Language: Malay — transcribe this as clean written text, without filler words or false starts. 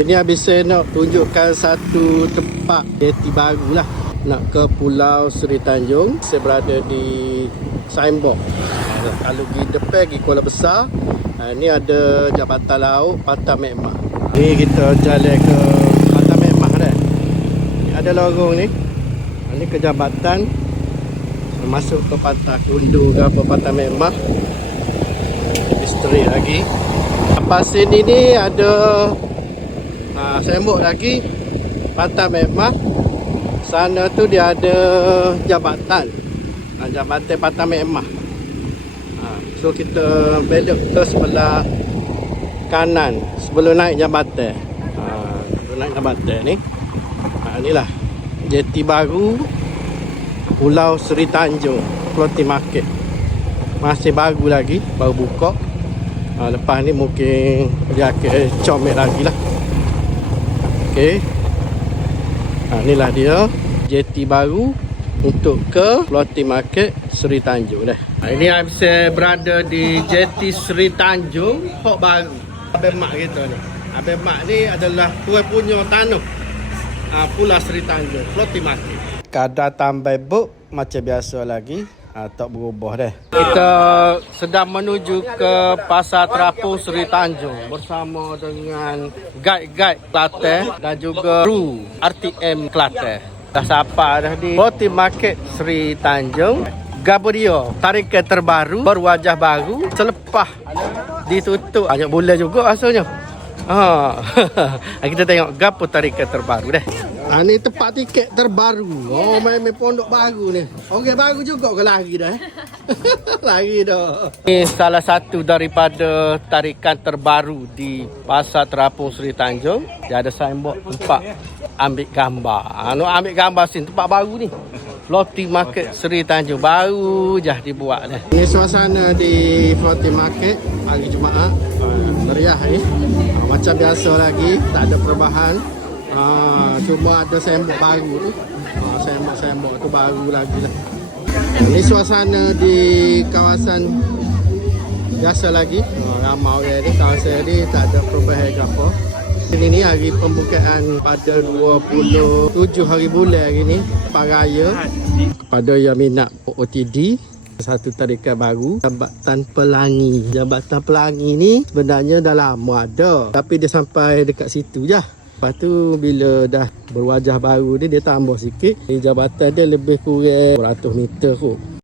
Ini habis saya nak tunjukkan satu tempat jeti baru lah. Nak ke Pulau Seri Tanjung. Saya berada di signboard. Kalau pergi depan, pergi Kuala Besar, ini ada Jabatan Laut Pantai Mekmah. Ni kita jalan ke Pantai Mekmah dah. Ni ada lorong ni. Ini ke jabatan. Masuk ke Pantai Kundu ke apa Pantai Mekmah. Misteri lagi. Lepas sini ni ada sembok lagi Pantai Mekmah. Sana tu dia ada jabatan. Jabatan Pantai Mekmah. So kita belok ke sebelah kanan sebelum naik jabatan. Sebelum naik jabatan ni. Inilah jeti baru Pulau Seri Tanjung Floating Market. Masih baru lagi, baru buka. Lepas ni mungkin dia akan comel lagi lah. Okey. Inilah dia jeti baru untuk ke Floating Market Seri Tanjung dah. Ini saya berada di jeti Seri Tanjung hok baru. Abang Mak kita ni. Abang Mak ni adalah tuan punya tanah Pulau Seri Tanjung Floating Market. Kadar tambah boat macam biasa lagi. Tak berubah dah. Kita sedang menuju ke Pasar Terapung Seri Tanjung bersama dengan guide-guide Kelantan dan juga kru RTM Kelantan. Dah sampai dah di Floating Market Seri Tanjung. Gabriel, tarikan terbaru, berwajah baru selepas ditutup. Banyak bulan juga rasanya. Kita tengok gapo tarikan terbaru dah. Ni tempat tiket terbaru. Main pondok baru ni. Orang baru juga ke lari dah. Lari dah. Ini salah satu daripada tarikan terbaru di Pasar Terapung Seri Tanjung. Dia ada signboard tempat ambil gambar. Ambil gambar sini tempat baru ni. Floating Market Seri Tanjung baru je dibuat dah. Ini suasana di Floating Market pagi Jumaat. Meriah ni. Macam biasa lagi, tak ada perubahan. Cuma ada sembok baru tu. Sembok tu baru lagi lah. Ini suasana di kawasan biasa lagi. Ramai orang ni, kawasan ni tak ada perubahan ke apa. Ini ni hari pembukaan pada 27 hari bulan hari ni, Paraya. Kepada yang minat OTD, satu tarikan baru, Jabatan Pelangi. Jabatan Pelangi ni sebenarnya dah lama ada, tapi dia sampai dekat situ je. Lepas tu bila dah berwajah baru dia tambah sikit. Jabatan dia lebih kurang 100 meter kot.